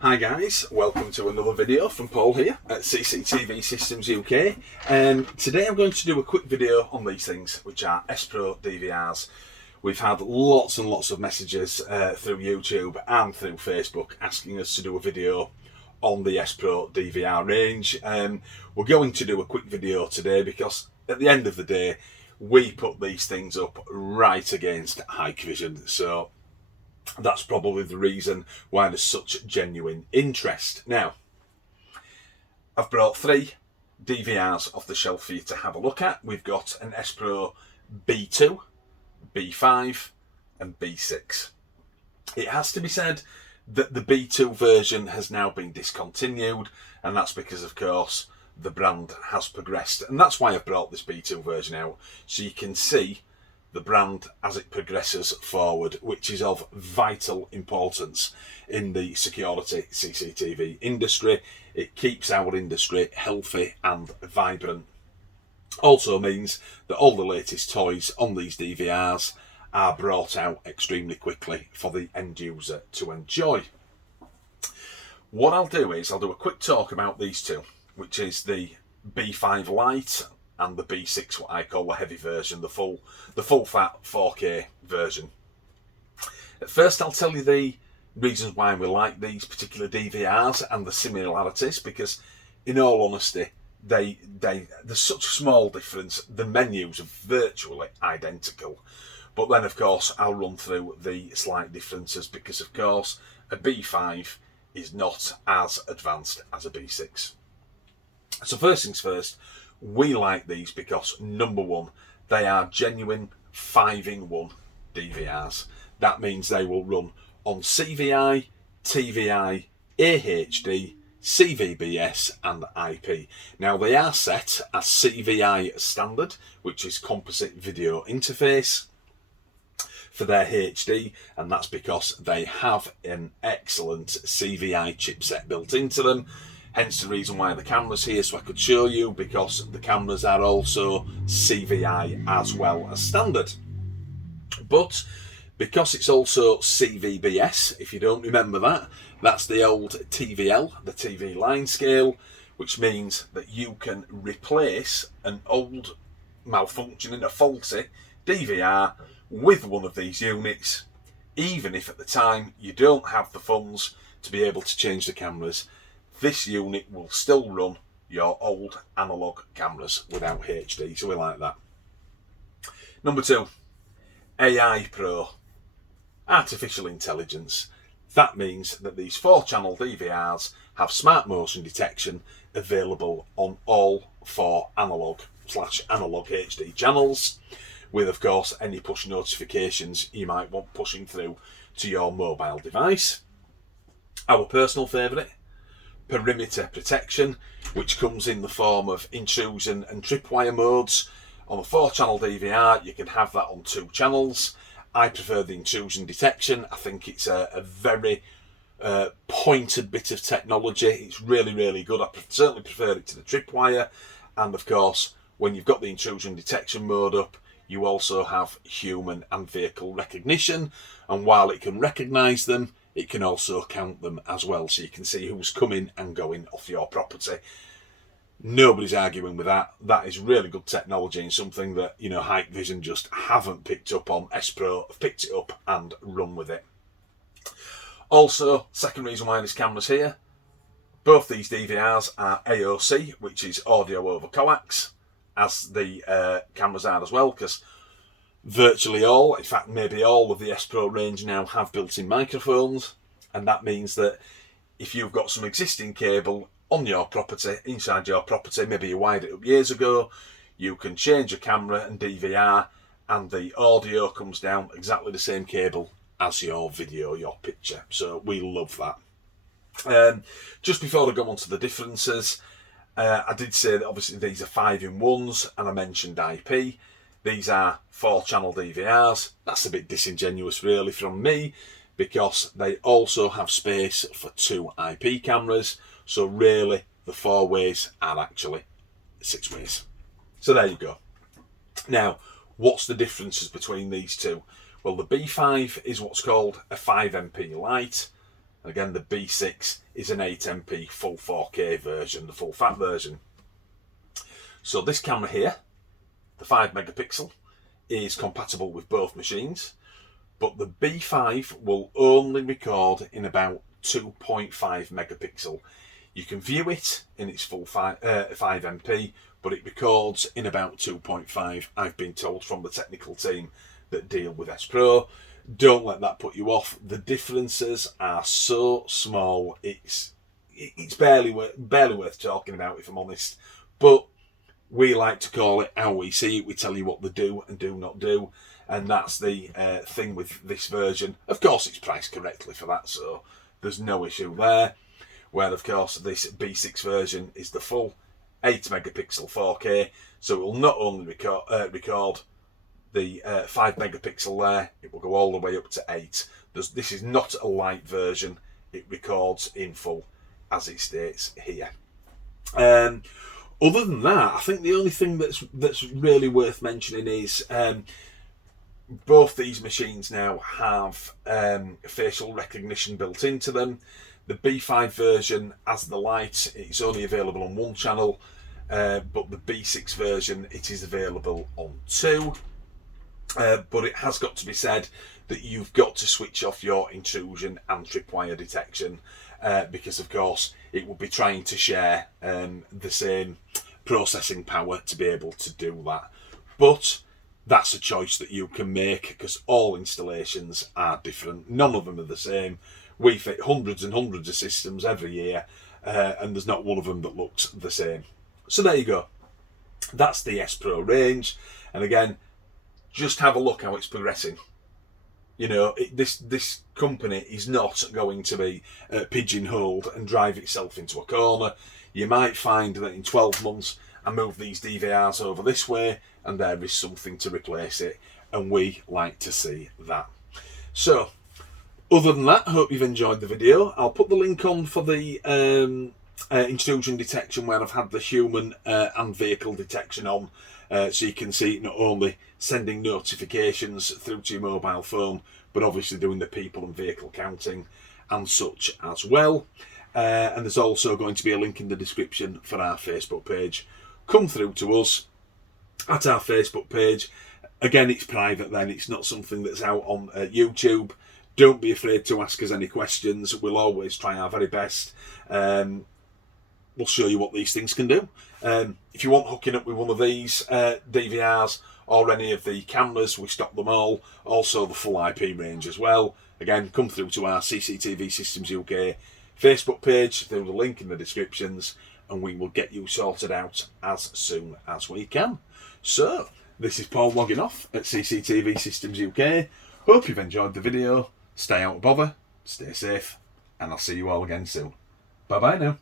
Hi guys, welcome to another video from Paul here at CCTV Systems UK, and today I'm going to do a quick video on these things, which are Spro DVRs. We've had lots and lots of messages through YouTube and through Facebook asking us to do a video on the Spro DVR range. We're going to do a quick video today because at the end of the day we put these things up right against Hikvision, so that's probably the reason why there's such genuine interest. Now, I've brought 3 DVRs off the shelf for you to have a look at. We've got an Spro B2, B5 and B6. It has to be said that the B2 version has now been discontinued, and that's because, of course, the brand has progressed. And that's why I've brought this B2 version out, so you can see the brand as it progresses forward, which is of vital importance in the security CCTV industry. It keeps our industry healthy and vibrant. Also means that all the latest toys on these DVRs are brought out extremely quickly for the end user to enjoy. What I'll do is I'll do a quick talk about these two, which is the B5 Lite and the B6, what I call the heavy version, the full fat 4K version. At first, I'll tell you the reasons why we like these particular DVRs and the similarities, because in all honesty, there's such a small difference. The menus are virtually identical. But then, of course, I'll run through the slight differences because, of course, a B5 is not as advanced as a B6. So first things first, we like these because, number one, they are genuine 5-in-1 DVRs. That means they will run on CVI, TVI, AHD, CVBS and IP. Now, they are set as CVI standard, which is composite video interface, for their HD, and that's because they have an excellent CVI chipset built into them. Hence the reason why the camera's here, so I could show you, because the cameras are also CVI as well as standard. But because it's also CVBS, if you don't remember that, that's the old TVL, the TV line scale, which means that you can replace an old malfunctioning, a faulty DVR with one of these units, even if at the time you don't have the funds to be able to change the cameras. This unit will still run your old analog cameras without HD, so we like that. Number 2, AI Pro, artificial intelligence. That means that these 4-channel DVRs have smart motion detection available on all 4 analog/analog HD channels, with, of course, any push notifications you might want pushing through to your mobile device. Our personal favourite, perimeter protection, which comes in the form of intrusion and tripwire modes. On a 4-channel DVR, you can have that on 2 channels. I prefer the intrusion detection. I think it's a very pointed bit of technology. It's really, really good. I certainly prefer it to the tripwire. And of course, when you've got the intrusion detection mode up, you also have human and vehicle recognition. And while it can recognise them, it can also count them as well, so you can see who's coming and going off your property. Nobody's arguing with that. That is really good technology, and something that, you know, Hikvision just haven't picked up on. Spro have picked it up and run with it. Also, second reason why this camera's here, both these DVRs are AOC, which is audio over coax, as the cameras are as well, because virtually all, in fact maybe all of the Spro range now have built-in microphones, and that means that if you've got some existing cable on your property, inside your property, maybe you wired it up years ago, you can change your camera and DVR and the audio comes down exactly the same cable as your video, your picture. So we love that. Just before I go on to the differences, I did say that obviously these are 5-in-1s, and I mentioned IP. These are 4-channel DVRs. That's a bit disingenuous really from me, because they also have space for 2 IP cameras. So really the 4 ways are actually 6 ways. So there you go. Now, what's the differences between these two? Well, the B5 is what's called a 5MP Lite, Again, the B6 is an 8MP full 4K version, the full fat version. So this camera here, the 5 megapixel, is compatible with both machines, but the B5 will only record in about 2.5 megapixel. You can view it in its full 5MP, but it records in about 2.5. I've been told from the technical team that deal with Spro. Don't let that put you off. The differences are so small, it's barely worth talking about, if I'm honest. But we like to call it how we see it. We tell you what they do and do not do, and that's the thing with this version. Of course, it's priced correctly for that, so there's no issue there. Where, of course, this B6 version is the full 8 megapixel 4K, so it will not only record the 5 megapixel there, it will go all the way up to 8. This is not a light version, it records in full, as it states here. Other than that, I think the only thing that's really worth mentioning is both these machines now have facial recognition built into them. The B5 version, as the light, it's only available on one channel, but the B6 version, it is available on 2. But it has got to be said that you've got to switch off your intrusion and tripwire detection because, of course, it will be trying to share the same processing power to be able to do that. But that's a choice that you can make because all installations are different. None of them are the same. We fit hundreds and hundreds of systems every year, and there's not one of them that looks the same. So there you go. That's the Spro range. And again, just have a look how it's progressing. You know, this company is not going to be pigeonholed and drive itself into a corner. You might find that in 12 months, I move these DVRs over this way, and there is something to replace it. And we like to see that. So, other than that, I hope you've enjoyed the video. I'll put the link on for the intrusion detection where I've had the human and vehicle detection on, so you can see not only sending notifications through to your mobile phone, but obviously doing the people and vehicle counting and such as well. And there's also going to be a link in the description for our Facebook page. Come through to us at our Facebook page. Again, it's private then, it's not something that's out on YouTube. Don't be afraid to ask us any questions. We'll always try our very best. We'll show you what these things can do. If you want hooking up with one of these DVRs or any of the cameras, we stock them all. Also the full IP range as well. Again, come through to our CCTV Systems UK Facebook page through the link in the descriptions, and we will get you sorted out as soon as we can. So, this is Paul logging off at CCTV Systems UK. Hope you've enjoyed the video. Stay out of bother, stay safe, and I'll see you all again soon. Bye bye now.